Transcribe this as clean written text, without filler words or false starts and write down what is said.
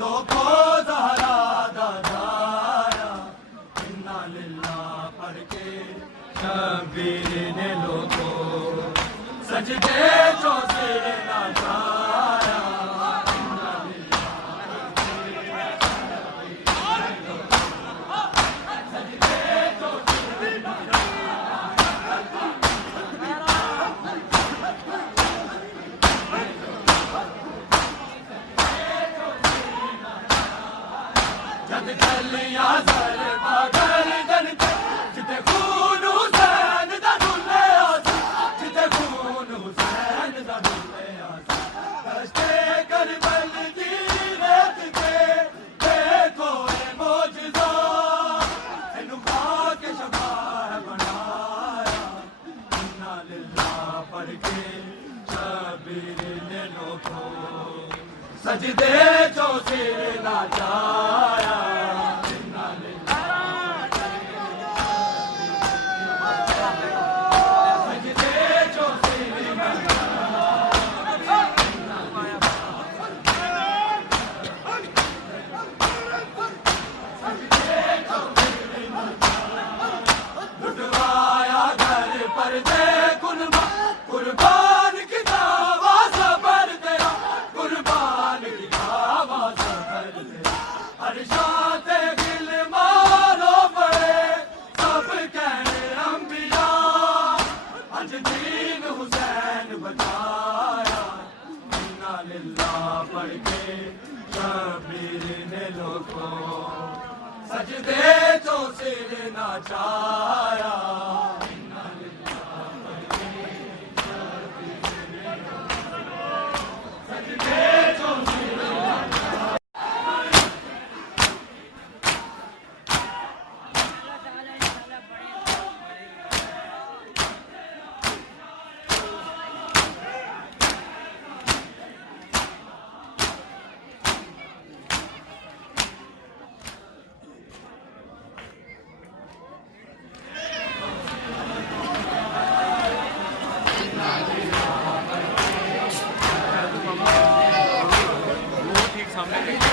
लोको ज़हरा दा जाया इन्ना लिल्लाह पढ़ के शबीर ने लोको सजदे चो सिर ना जाया इन्ना लिल्लाह सजदे चो सिर ना जद गलिया सर पागल जनते जिते खून हुसैन दा डुले आसा जिते खून हुसैन दा डुले आसा दश्ते करबल दी रेत के देखो ए मौजज़ा इनु खाक शबाह बनाया इन्ना लिल्लाह पढ़ के शबीर ने लोको सजदे चो सिर ना जाया इन्ना लिल्लाह सजदे चो सिर ना लुटवाया घर पर दे कुर्बान की दावा सबर तेरा कुर्बान की दावा सबर तेरा अरशाते गिल मारो पड़े सब कहने अंबिया अज दीन हुसैन बचाया इन्ना लिल्लाह पढ़ के शबीर ने लोको सजदे चो सिर ना जाया इन्ना लिल्लाह पढ़ के शबीर ने लोको सजदे चो सिर ना ठीक सामने